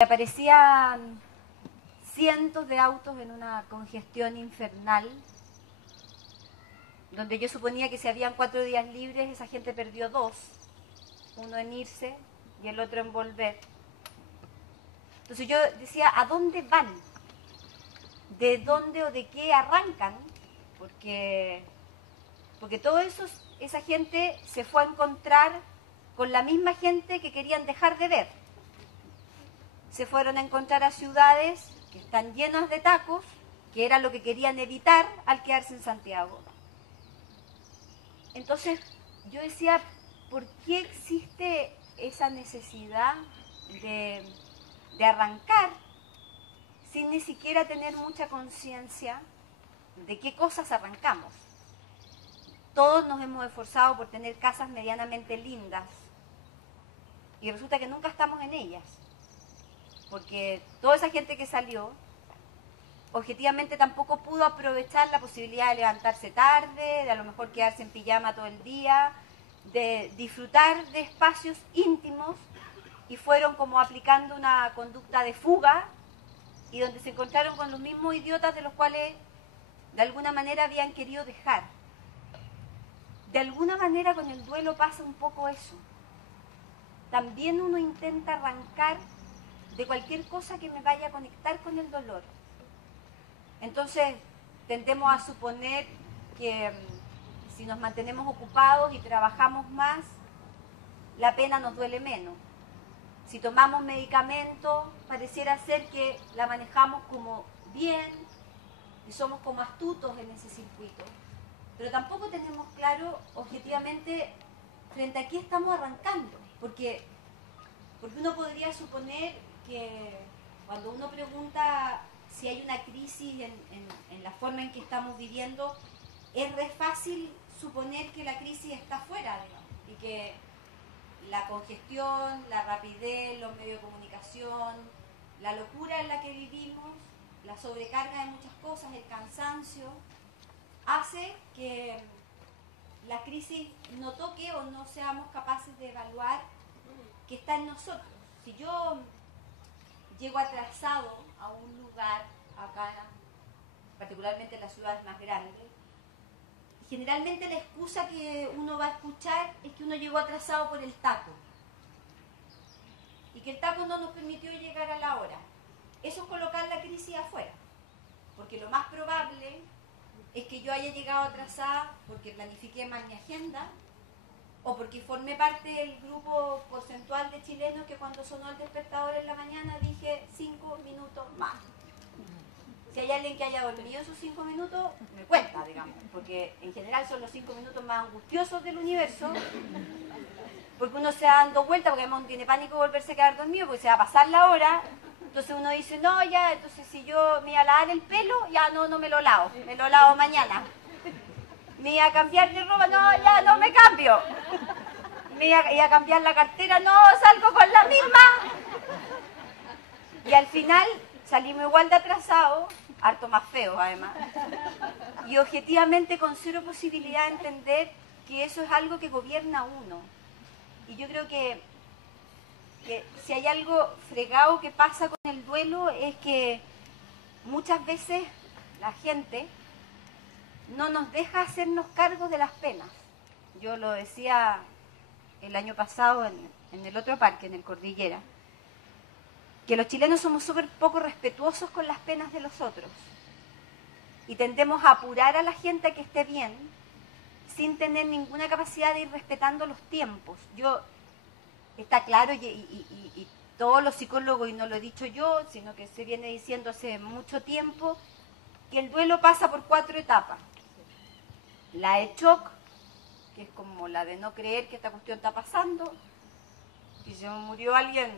Aparecían cientos de autos en una congestión infernal, donde yo suponía que si habían 4 días libres, esa gente perdió 2, uno en irse y el otro en volver. Entonces yo decía, ¿a dónde van? ¿De dónde o de qué arrancan? Porque todo eso, esa gente se fue a encontrar con la misma gente que querían dejar de ver. Se fueron a encontrar a ciudades que están llenas de tacos, que era lo que querían evitar al quedarse en Santiago. Entonces yo decía, ¿por qué existe esa necesidad de arrancar sin ni siquiera tener mucha conciencia de qué cosas arrancamos? Todos nos hemos esforzado por tener casas medianamente lindas y resulta que nunca estamos en ellas. Porque toda esa gente que salió, objetivamente tampoco pudo aprovechar la posibilidad de levantarse tarde, de a lo mejor quedarse en pijama todo el día, de disfrutar de espacios íntimos, y fueron como aplicando una conducta de fuga, y donde se encontraron con los mismos idiotas de los cuales de alguna manera habían querido dejar. De alguna manera con el duelo pasa un poco eso. También uno intenta arrancar de cualquier cosa que me vaya a conectar con el dolor. Entonces tendemos a suponer que si nos mantenemos ocupados y trabajamos más, la pena nos duele menos. Si tomamos medicamentos, pareciera ser que la manejamos como bien y somos como astutos en ese circuito. Pero tampoco tenemos claro objetivamente frente a qué estamos arrancando, porque uno podría suponer que cuando uno pregunta si hay una crisis en la forma en que estamos viviendo, es re fácil suponer que la crisis está afuera, digamos, y que la congestión, la rapidez, los medios de comunicación, la locura en la que vivimos, la sobrecarga de muchas cosas, el cansancio, hace que la crisis no toque o no seamos capaces de evaluar qué está en nosotros. Si yo llego atrasado a un lugar acá, particularmente en las ciudades más grandes, generalmente la excusa que uno va a escuchar es que uno llegó atrasado por el taco y que el taco no nos permitió llegar a la hora. Eso es colocar la crisis afuera, porque lo más probable es que yo haya llegado atrasada porque planifiqué mal mi agenda o porque formé parte del grupo porcentual de chilenos que cuando sonó el despertador en la mañana dije 5 minutos más. Si hay alguien que haya dormido esos 5 minutos, me cuenta, digamos, porque en general son los 5 minutos más angustiosos del universo, porque uno se va dando vuelta, porque además uno tiene pánico de volverse a quedar dormido, porque se va a pasar la hora, entonces uno dice, no, ya, entonces si yo me iba a lavar el pelo, ya no me lo lavo mañana. Me iba a cambiar de ropa, no, ya no me cambio. Me iba a cambiar la cartera, no, salgo con la misma. Y al final salimos igual de atrasado, harto más feo además. Y objetivamente con cero posibilidad de entender que eso es algo que gobierna a uno. Y yo creo que si hay algo fregado que pasa con el duelo es que muchas veces la gente no nos deja hacernos cargo de las penas. Yo lo decía el año pasado en el otro parque, en el Cordillera, que los chilenos somos súper poco respetuosos con las penas de los otros y tendemos a apurar a la gente a que esté bien sin tener ninguna capacidad de ir respetando los tiempos. Está claro y todos los psicólogos, y no lo he dicho yo, sino que se viene diciendo hace mucho tiempo, que el duelo pasa por 4 etapas. La de shock, que es como la de no creer que esta cuestión está pasando. Si se me murió alguien,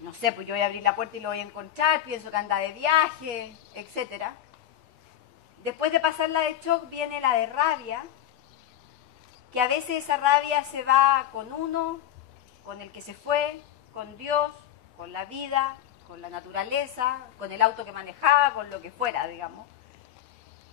no sé, pues yo voy a abrir la puerta y lo voy a encontrar, pienso que anda de viaje, etc. Después de pasar la de shock viene la de rabia, que a veces esa rabia se va con uno, con el que se fue, con Dios, con la vida, con la naturaleza, con el auto que manejaba, con lo que fuera, digamos.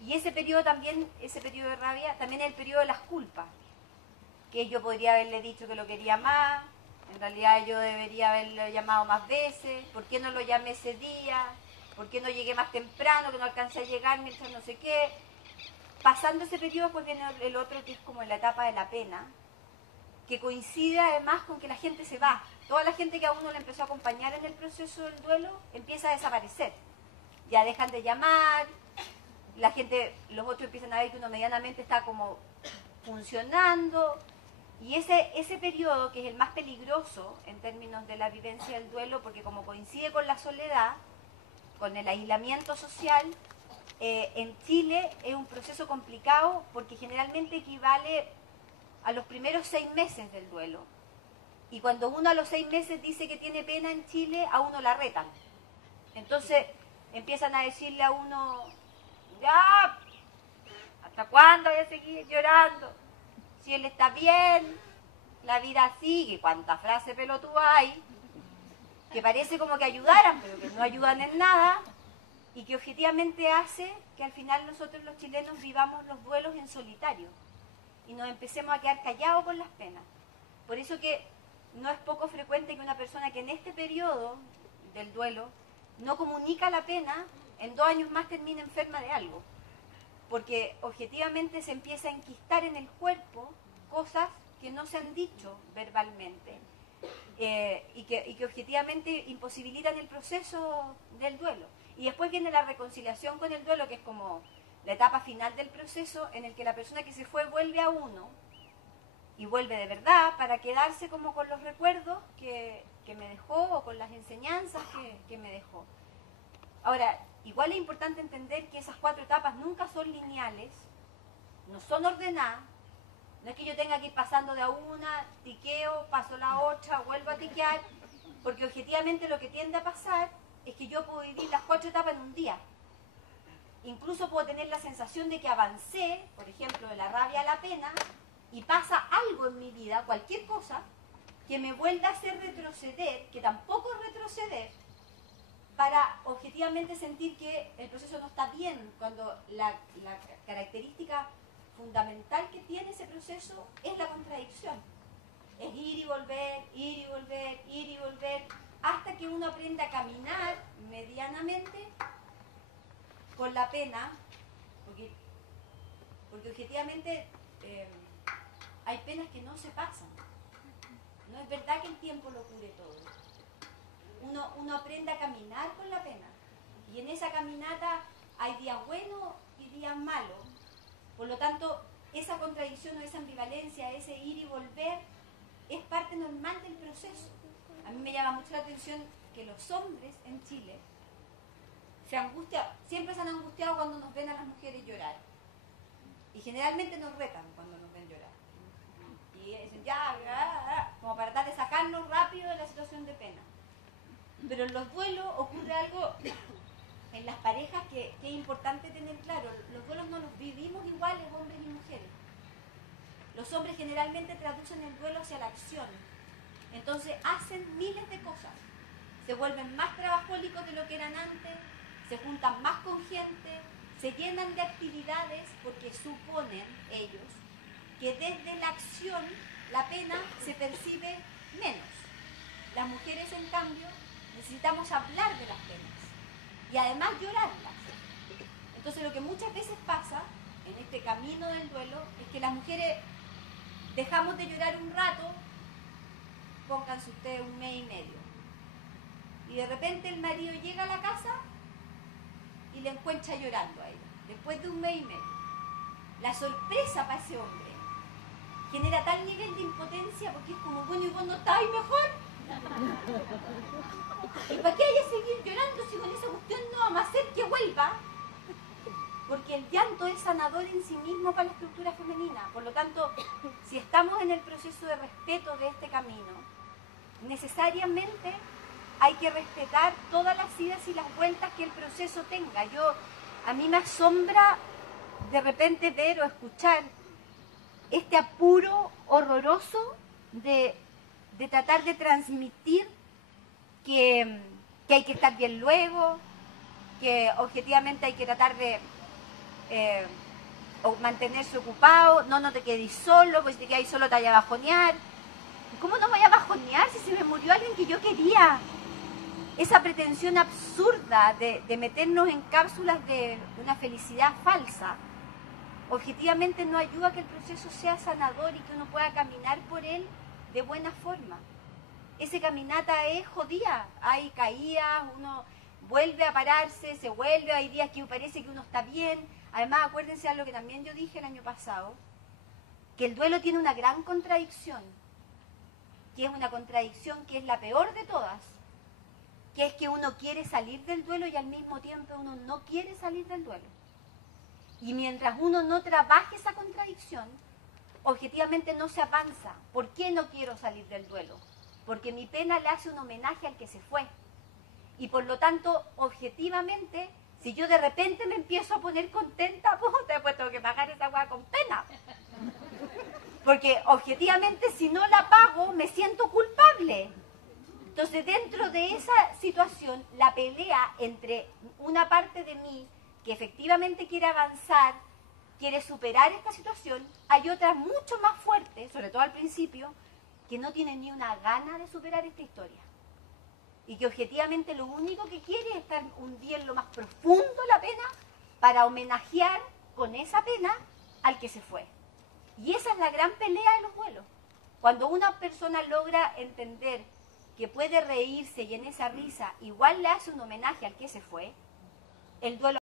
Y ese periodo de rabia, también es el periodo de las culpas, que yo podría haberle dicho que lo quería más, En realidad yo debería haberlo llamado más veces. ¿Por qué no lo llamé ese día? ¿Por qué no llegué más temprano, que no alcancé a llegar mientras no sé qué? Pasando ese periodo, pues viene el otro, que es como la etapa de la pena, que coincide además con que la gente se va. Toda la gente que a uno le empezó a acompañar en el proceso del duelo empieza a desaparecer. Ya dejan de llamar, la gente, los otros empiezan a ver que uno medianamente está como funcionando. Y ese periodo, que es el más peligroso en términos de la vivencia del duelo, porque como coincide con la soledad, con el aislamiento social, en Chile es un proceso complicado porque generalmente equivale a los primeros 6 meses del duelo. Y cuando uno a los 6 meses dice que tiene pena en Chile, a uno la retan. Entonces empiezan a decirle a uno, ya, ¿hasta cuándo voy a seguir llorando? Si él está bien, la vida sigue. Cuánta frase pelotuda hay, que parece como que ayudaran, pero que no ayudan en nada, y que objetivamente hace que al final nosotros los chilenos vivamos los duelos en solitario y nos empecemos a quedar callados con las penas. Por eso que no es poco frecuente que una persona que en este periodo del duelo no comunica la pena, en 2 años más termine enferma de algo, porque objetivamente se empieza a enquistar en el cuerpo cosas que no se han dicho verbalmente, y que objetivamente imposibilitan el proceso del duelo. Y después viene la reconciliación con el duelo, que es como la etapa final del proceso, en el que la persona que se fue vuelve a uno, y vuelve de verdad para quedarse como con los recuerdos que me dejó, o con las enseñanzas que me dejó. Ahora, igual es importante entender que esas 4 etapas nunca son lineales, no son ordenadas. No es que yo tenga que ir pasando de a una, tiqueo, paso la otra, vuelvo a tiquear, porque objetivamente lo que tiende a pasar es que yo puedo vivir las 4 etapas en un día. Incluso puedo tener la sensación de que avancé, por ejemplo, de la rabia a la pena, y pasa algo en mi vida, cualquier cosa, que me vuelva a hacer retroceder, que tampoco es retroceder, para objetivamente sentir que el proceso no está bien, cuando la característica fundamental que tiene ese proceso es la contradicción. Es ir y volver, ir y volver, ir y volver, hasta que uno aprende a caminar medianamente con la pena, porque objetivamente hay penas que no se pasan. No es verdad que el tiempo lo cure todo. Uno aprende a caminar con la pena, y en esa caminata hay días buenos y días malos. Por lo tanto, esa contradicción o esa ambivalencia, ese ir y volver, es parte normal del proceso. A mí me llama mucho la atención que los hombres en Chile siempre se han angustiado cuando nos ven a las mujeres llorar. Y generalmente nos retan cuando nos ven llorar. Y dicen, como para tratar de sacarnos rápido de la situación de pena. Pero en los duelos ocurre algo en las parejas que es importante tener claro. Los duelos no los vivimos iguales, hombres y mujeres. Los hombres generalmente traducen el duelo hacia la acción. Entonces hacen miles de cosas. Se vuelven más trabajólicos de lo que eran antes, se juntan más con gente, se llenan de actividades porque suponen ellos que desde la acción la pena se percibe menos. Las mujeres, en cambio, necesitamos hablar de las penas y además llorarlas. Entonces lo que muchas veces pasa en este camino del duelo es que las mujeres dejamos de llorar un rato, pónganse ustedes 1 mes y medio, y de repente el marido llega a la casa y le encuentra llorando a ella, después de 1 mes y medio. La sorpresa para ese hombre genera tal nivel de impotencia, porque es como, bueno, ¿y vos no estabas mejor? ¿Y para qué hay que seguir llorando si con esa cuestión no vamos a hacer que vuelva? Porque el llanto es sanador en sí mismo para la estructura femenina. Por lo tanto, si estamos en el proceso de respeto de este camino, necesariamente hay que respetar todas las idas y las vueltas que el proceso tenga. A mí me asombra de repente ver o escuchar este apuro horroroso de tratar de transmitir que hay que estar bien luego, que objetivamente hay que tratar de o mantenerse ocupado, no te quedes solo, pues si te quedas solo te vaya a bajonear. ¿Cómo no me voy a bajonear si se me murió alguien que yo quería? Esa pretensión absurda de meternos en cápsulas de una felicidad falsa, objetivamente no ayuda a que el proceso sea sanador y que uno pueda caminar por él de buena forma. Ese caminata es jodida, hay caídas, uno vuelve a pararse, se vuelve, hay días que parece que uno está bien. Además, acuérdense de lo que también yo dije el año pasado, que el duelo tiene una gran contradicción, que es una contradicción que es la peor de todas, que es que uno quiere salir del duelo y al mismo tiempo uno no quiere salir del duelo. Y mientras uno no trabaje esa contradicción, objetivamente no se avanza. ¿Por qué no quiero salir del duelo? Porque mi pena le hace un homenaje al que se fue. Y por lo tanto, objetivamente, si yo de repente me empiezo a poner contenta, pues tengo que pagar esa hueá con pena. Porque objetivamente, si no la pago, me siento culpable. Entonces, dentro de esa situación, la pelea entre una parte de mí que efectivamente quiere avanzar, quiere superar esta situación, hay otras mucho más fuertes, sobre todo al principio, que no tienen ni una gana de superar esta historia. Y que objetivamente lo único que quiere es estar hundido en lo más profundo la pena para homenajear con esa pena al que se fue. Y esa es la gran pelea de los duelos. Cuando una persona logra entender que puede reírse y en esa risa igual le hace un homenaje al que se fue, el duelo